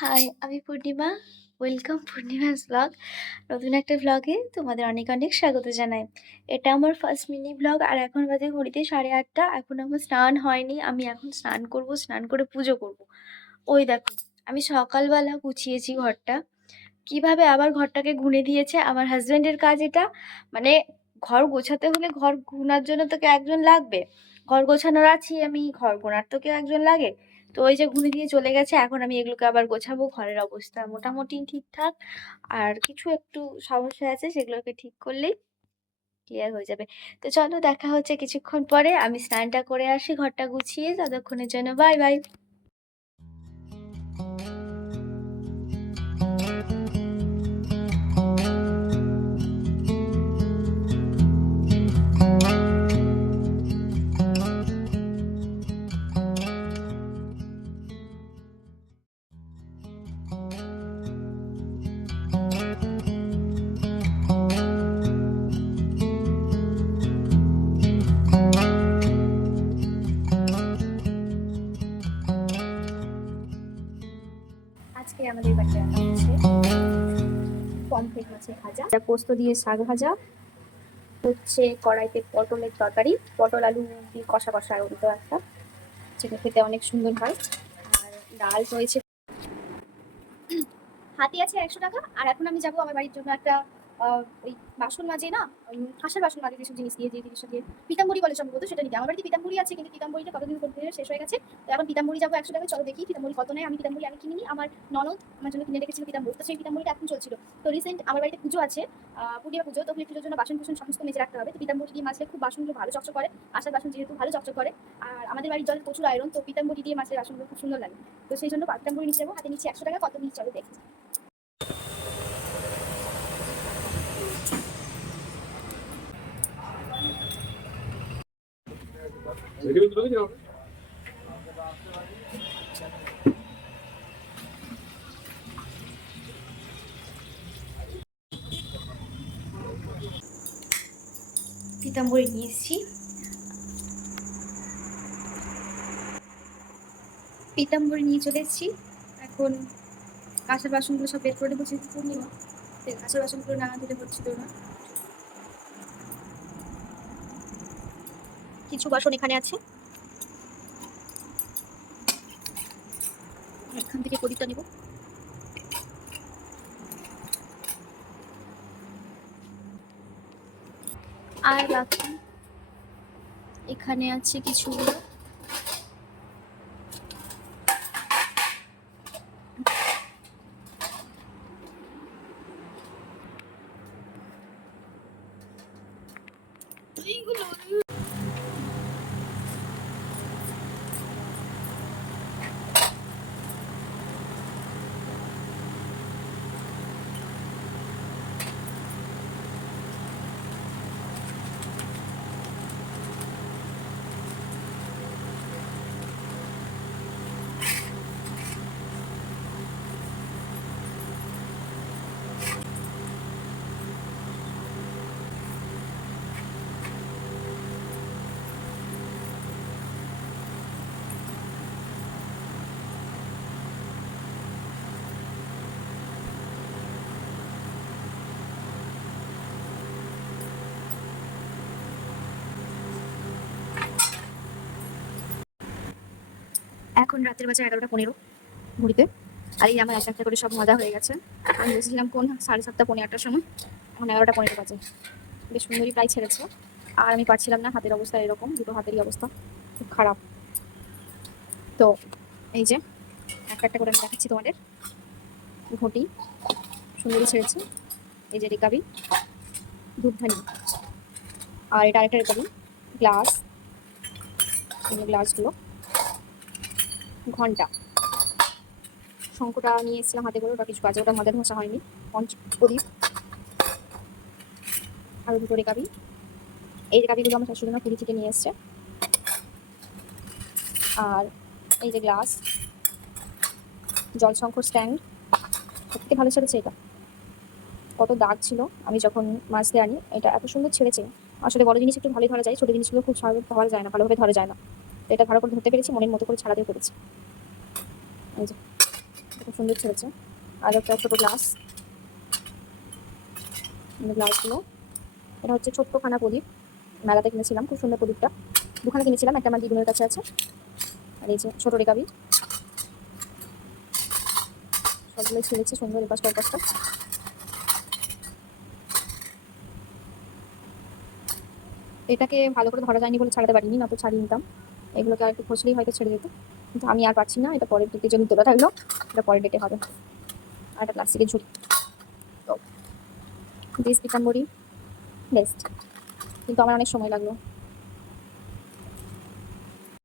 High, আমি পূর্ণিমা। Welcome পূর্ণিমাস blog. নতুন একটা ব্লগে তোমাদের অনেক অনেক স্বাগত জানাই। এটা আমার ফার্স্ট মিনি ব্লগ আর এখন বাজে ঘড়িতে 8:30। এখন আমার স্নান হয়নি। আমি এখন স্নান করব, স্নান করে পুজো করব। ওই দেখো, আমি সকালবেলা গুছিয়েছি ঘরটা। কিভাবে আবার ঘরটাকে গুনে দিয়েছে আমার হাজবেন্ডের কাজ এটা। মানে ঘর গোছাতে হলে ঘর গুনার জন্য তো কেউ একজন লাগবে। ঘর গোছানোর আছি আমি, ঘর গোনার তো কেউ একজন লাগে। তো ওই যে গুনে দিয়ে চলে গেছে, এখন আমি এগুলোকে আবার গোছাবো। ঘরের অবস্থা মোটামুটি ঠিকঠাক, আর কিছু একটু সমস্যা আছে, সেগুলোকে ঠিক করলেই ক্লিয়ার হয়ে যাবে। তো চলো, দেখা হচ্ছে কিছুক্ষণ পরে। আমি স্নানটা করে আসি, ঘরটা গুছিয়ে। ততক্ষণের জন্য বাই বাই। আজকে আমাদের বাড়িতে রান্না হচ্ছে পমফ্রেট মাছের ভাজা, পোস্ত দিয়ে শাক ভাজা, হচ্ছে কড়াইতে পটলের তরকারি, পটল আলু দিয়ে কষা কষা আর তো একটা, যেটা খেতে অনেক সুন্দর হয়। আর ডাল রয়েছে। হাতে আছে 100 টাকা। আর এখন আমি যাবো আমার বাড়ির জন্য একটা ওই বাসন মাজে না, হাঁসের বাসন মাজে যেসব জিনিস দিয়ে, যে জিনিসটা দিয়ে পিতাম্বরী বলে সম্ভবত, সেটা নিতে। আমার বাড়িতে পিতাম্বরী আছে, কিন্তু পিতাম্বরীটা কতদিন করতে শেষ হয়ে গেছে। তো এখন পিতাম্বরী যাবো 100 টাকা। চলো দেখি পিতাম্বরী কত নেয়। আমি পিতাম্বরী আমি কিনিনি, আমার ননদ আমার জন্য কিনে রেখেছিল পিতাম্বরী। তো সেই পিতাম্বরীটা এখন চলছিল। তো রিসেন্ট আমার বাড়িতে পুজো আছে, পূর্ণিমা পুজো। তো পুজোর জন্য বাসন কুসন সমস্ত মেজে রাখতে হবে। তো পিতাম্বরী দিয়ে মাজলে খুব বাসনগুলো ভালো চকচক করে। আশার বাসন যেহেতু ভালো চকচক করে, আর আমাদের বাড়ির জল প্রচুর আয়রন, তো পিতাম্বরী দিয়ে মাজলে বাসনগুলো খুব সুন্দর লাগে। তো সেই জন্য পিতাম্বরী নিচে যাবো। হাতে নিচ্ছি 100 টাকা। কত নিচ্ছে চলো দেখি। পিতাম্বরী নিয়ে এসেছি। পিতাম্বরী নিয়ে চলে এসেছি। এখন কাঁসার বাসনগুলো সব বের করে দেবো, যেহেতু পূর্ণিমা, কাঁসার বাসনগুলো না দিলে হচ্ছিল না। কিছু বাসন এখানে আছে, এখান থেকে প্রদীপটা নেব। আর বাকি এখানে আছে কিছুগুলো। এখন রাতের বাজে 11:15 ঘড়িতে। আর এই আমার একটা একটা করে সব মজা হয়ে গেছে। আমি বসেছিলাম কোন 7:30 পৌনে 8টার সময়, এখন 11:15 বাজে। বেশ সুন্দরই প্রায় ছেড়েছে। আর আমি পারছিলাম না, হাতের অবস্থা এরকম, দুটো হাতেরই অবস্থা খুব খারাপ। তো এই যে একটা একটা করে আমি দেখাচ্ছি তোমাদের। ঘটি সুন্দরই ছেড়েছে। এই যে রেকাবি, ধূপধানি, আর এটা আরেকটা রেকাবি। গ্লাস, গ্লাসগুলো, ঘন্টা, শঙ্খটা নিয়ে এসেছিলাম হাতে করে, ওটা কিছু কাজে, ওটা মাথায় ঘষা হয়নি। প্রদীপ, আরও দুটো রেকাবি। এই রেকাবিগুলো আমার শাশুড়ি মা পুরী থেকে নিয়ে এসছে। আর এই যে গ্লাস, জল শঙ্কর স্ট্যান্ড, সত্যি ভালো ছেড়েছে। এটা কত দাগ ছিল আমি যখন মাছতে আনি, এটা এত সুন্দর ছেড়েছে। আসলে বড় জিনিস একটু ভালোই ধরা যায়, ছোটো জিনিসগুলো খুব স্বাভাবিক ধরা যায় না, ভালোভাবে ধরা যায় না। তো এটা ভালো করে ধরতে পেরেছি, মনের মতো করে ছাড়াতেও পেরেছি। এই যে খুব সুন্দর ছেড়েছে। আর একটা ছোটো গ্লাস, গ্লাসগুলো এটা হচ্ছে ছোট্টখানা প্রদীপ, মেলাতে কিনেছিলাম, খুব সুন্দর প্রদীপটা, দুখানে কিনেছিলাম, একটা আমার দ্বিগুণের কাছে আছে। আর এই যে ছোটো রেকাবি, সবগুলোই ছেড়েছে সুন্দর এপাশটা ওপাশটা। এটাকে ভালো করে ধরা যায়নি বলে ছাড়াতে পারিনি, না তো ছাড়িয়ে নিতাম। এগুলোকে আর একটু ঘষলেই হয়তো ছেড়ে যেত, কিন্তু আমি আর পারছি না। এটা পরের ডেটে জন্য তোলা থাকলো, এটা পরের ডেটে হবে। আর একটা প্লাস্টিকের ঝুড়ি, তো দেশ পিতাম্বরী বেস্ট, কিন্তু আমার অনেক সময় লাগলো।